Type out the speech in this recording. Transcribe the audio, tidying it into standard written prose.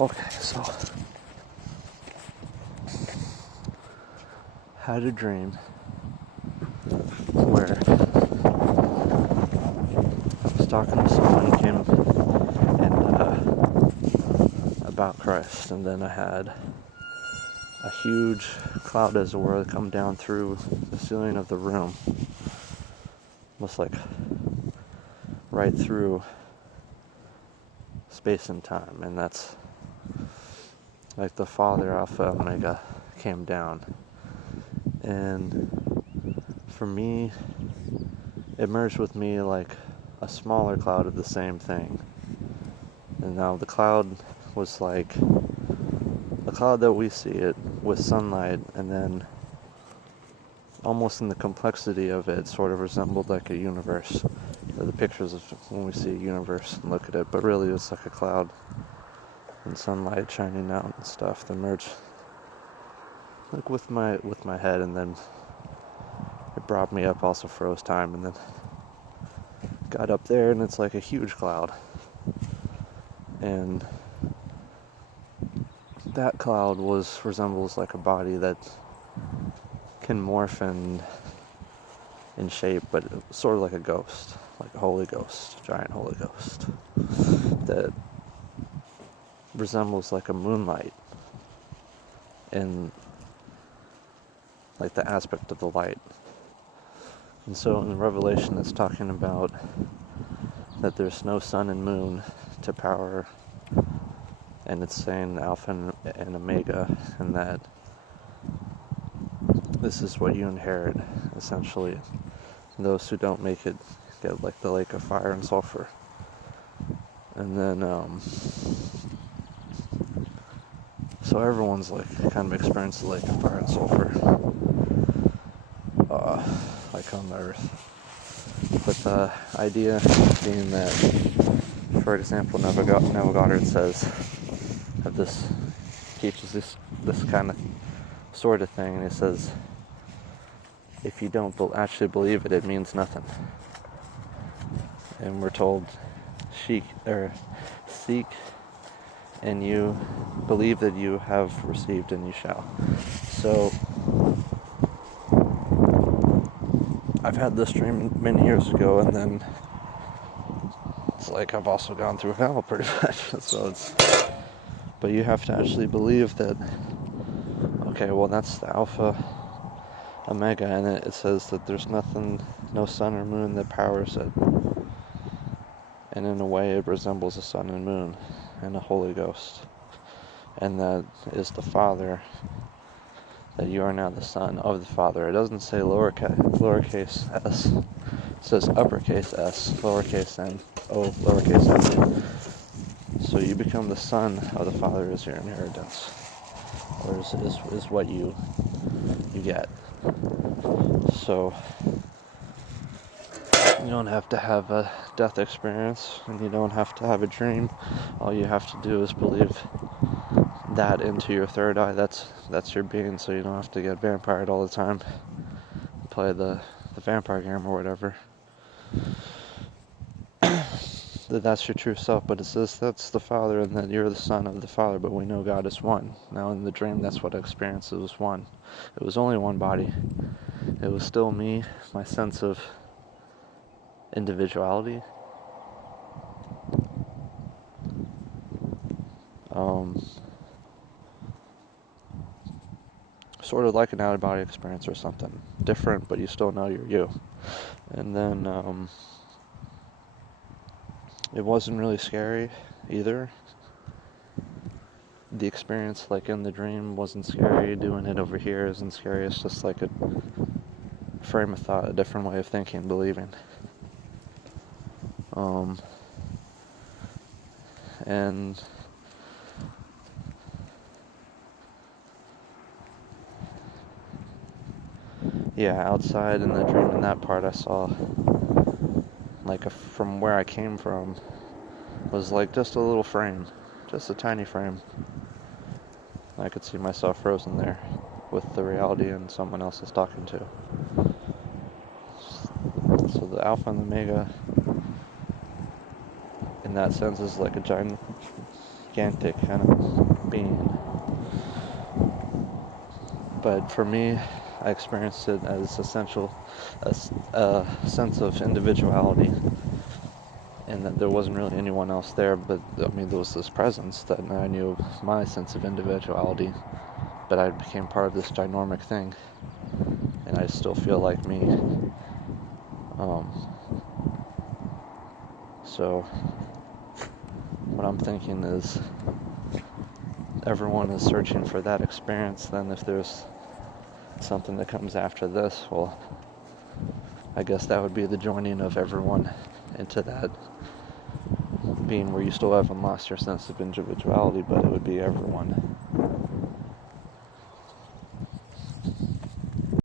Okay, so had a dream where I was talking to someone came and about Christ, and then I had a huge cloud, as it were, come down through the ceiling of the room, almost like right through space and time, and that's like the Father, Alpha, Omega, came down. And for me, it merged with me like a smaller cloud of the same thing. And now the cloud was like the cloud that we see it with sunlight, and then almost in the complexity of it sort of resembled like a universe. The pictures of when we see a universe and look at it, but really it's like a cloud and sunlight shining out and stuff that merged like with my head, and then it brought me up, also froze time, and then got up there and it's like a huge cloud. And that cloud resembles like a body that can morph in shape, but sort of like a ghost, like a Holy Ghost, giant Holy Ghost, that resembles like a moonlight in like the aspect of the light. And so in the Revelation it's talking about that there's no sun and moon to power, and it's saying Alpha and Omega, and that this is what you inherit, essentially. Those who don't make it get like the lake of fire and sulfur. And then so everyone's like kind of experienced the lake of fire and sulfur, like on the earth. But the idea being that, for example, Neville Goddard says that this teaches this kind of sort of thing, and he says if you don't actually believe it, it means nothing. And we're told seek and you believe that you have received and you shall. So I've had this dream many years ago, and then it's like I've also gone through hell pretty much. So but you have to actually believe that, okay, well that's the Alpha Omega, and it says that there's nothing, no sun or moon that powers it. And in a way it resembles a sun and moon and a Holy Ghost. And that is the Father, that you are now the Son of the Father. It doesn't say lowercase s. It says uppercase S, lowercase n, O, lowercase n. So you become the Son of the Father as your inheritance, or is what you get. So you don't have to have a death experience, and you don't have to have a dream. All you have to do is believe that into your third eye. That's your being, so you don't have to get vampired all the time. Play the vampire game or whatever. That's your true self, but it says that's the Father and that you're the Son of the Father, but we know God is one. Now in the dream, that's what I experienced. It was one. It was only one body. It was still me, my sense of individuality. Sort of like an out-of-body experience or something. Different, but you still know you're you. And then it wasn't really scary either. The experience, like in the dream, wasn't scary. Doing it over here isn't scary. It's just like a frame of thought, a different way of thinking, believing. And yeah, outside in the dream, in that part, I saw like from where I came from was like just a little frame, just a tiny frame. I could see myself frozen there with the reality and someone else is talking to. So the Alpha and the Omega in that sense is like a giant gigantic kind of being. But for me, I experienced it as essential, a sense of individuality, and that there wasn't really anyone else there, but I mean, there was this presence that I knew my sense of individuality, but I became part of this ginormic thing, and I still feel like me. So what I'm thinking is, everyone is searching for that experience. Then if there's something that comes after this, well, I guess that would be the joining of everyone into that being where you still haven't lost your sense of individuality, but it would be everyone.